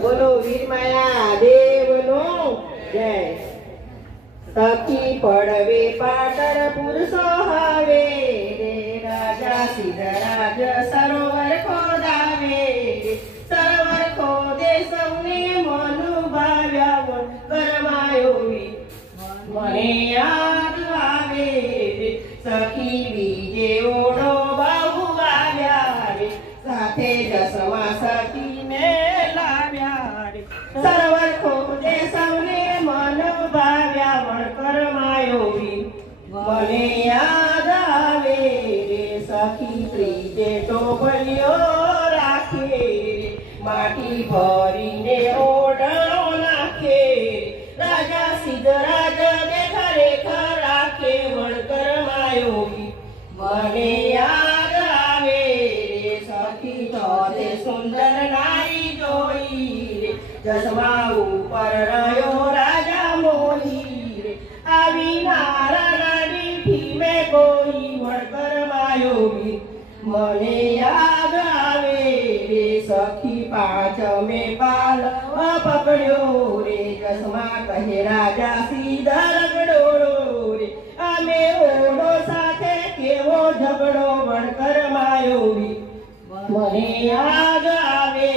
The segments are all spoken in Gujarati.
बोलो वीर माया देवनो जय। सखी पड़वे पाटर पुरुषो हवे रे राजा सिद्धराज सरोवर खोदावे सरोवर खोदे सौने मनु भाव्या करमायो मने याद आवे सखी बीजे ओढो बाहु આવ્યા રે સાથે જસવા સખી ને લાવ્યા રે સરોવર ખોદે સૌને મન ભાવ્યા વણકર માયોવી મને યાદ આવે રે સખી ત્રીજે ટોપલીઓ રાખે રે માટી ભરીને ઓઢણો નાખે રાજા સિદ્ધરાજ દેખા રેખા રાખે વણકર માયોવી મને યાદ આવે રે સખી તો તે સુંદર નારી જોઈ રે ચશ્મા ઉપર રહ્યો રાજા મોહી રે આવી નારાયણી ભીમે કોઈ વણકર માયોવી મને યાદ આવે રે સખી પાછમે પાલ પકડ્યો રે ચશ્મા કહે રાજા સીધા રગડો રે અમે ઓઢો સાથે કેવો ઝઘડો વણકર માયોવી મને યાદ આવે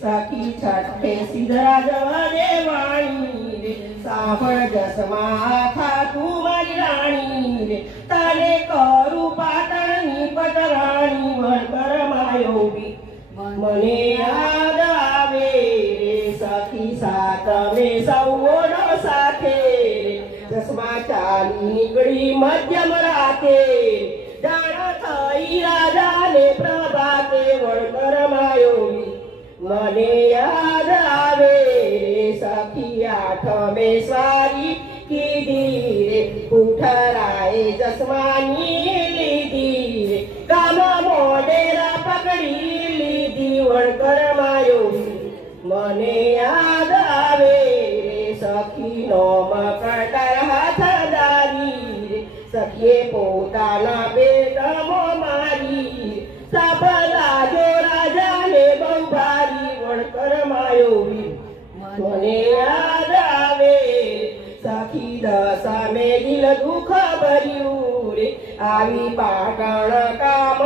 સખી છઠ્ઠે સિદ્ધરાજ વડે વાણી રે સાંભળ જસમા થા તું મારી રાણી રે તને કરું પાટણની પટરાણી વણકર માયોવી મને યાદ આવે રે સખી સાતમે સૌ ઓઢો સાથે રે ચશ્મા ચાલી નીકળી મધ્યમ રાતે જાણ થઈ રાજાને પ્રભાતે વણકર માયોવી મને યાદ આવે રે સખી આઠમે સ્વારી કીધી રે કુઠરાએ ચશ્માની લીધી રે કામ મોઢેરા પકડી લીધી વણકર માયોવી મને યાદ આવે રે સખી નોમ કટર હાથદારી રે સખીએ પોતાના બેટમો મારી સાબલા જો રાજાને બહુ ભારી વણકર માયોવી મને યાદ આવે સખી દશામે દિલ દુઃખ ભર્યું રે આવી પાટણ કામ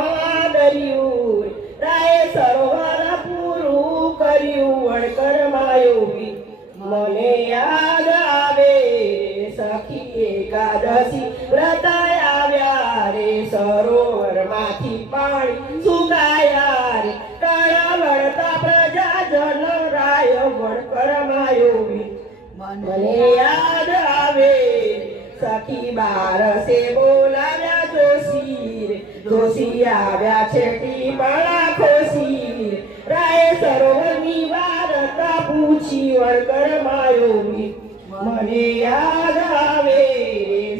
દર્યું રે રાય સરોવર પૂરું કર્યું વણકર માયોવી મને યાદ આવે સખી એકાદશી વ્રત આવ્યા રે સરોવર માંથી પાણી સુકાયા રે કળ વળતા પ્રજાજન રાય વણકર માયોવી મને યાદ આવે સખી બારસે બોલાવ્યા જોશી રે જોશી આવ્યા છે ટીપણા ખોસી રે રાય સરોવરની વાર્તા પૂછી વણકર માયોવી મને યાદ આવે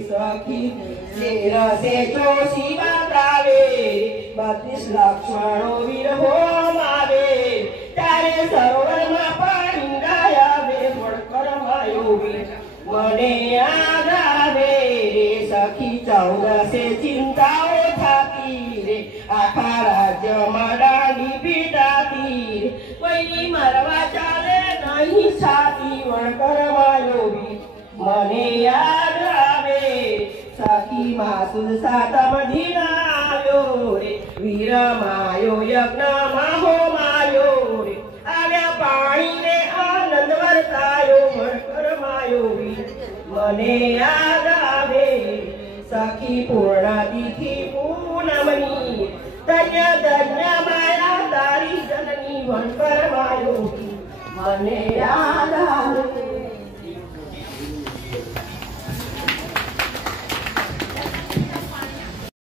સખી રસે જોશી બતાવે 32 લક્ષ્મણો વીર હોમ આવે ત્યારે સરોવરમાં પાણી ગયા આવે વણકર માયોવી મને યાદ આવે રે સખી 14 ચિંતાઓ થાતી રે આખા રાજ્યમાં દાંડી પીટાતી રે કોઈની મરવા ચાલે નહીં છાતી વણકર માયોવી મને યાદ આવે સખી માસુદ સાતમ દિન આવ્યો રે વીર માયો યજ્ઞમાં હોમાયો રે આવ્યા પાણી ને આનંદ વર્તાયો વણકર માયોવી મને યાદ આવે સખી પૂર્ણ તિથિ પૂનમની ધન્ય ધન્ય માયા તારી જનની વણકર માયોવી મને યાદ આવે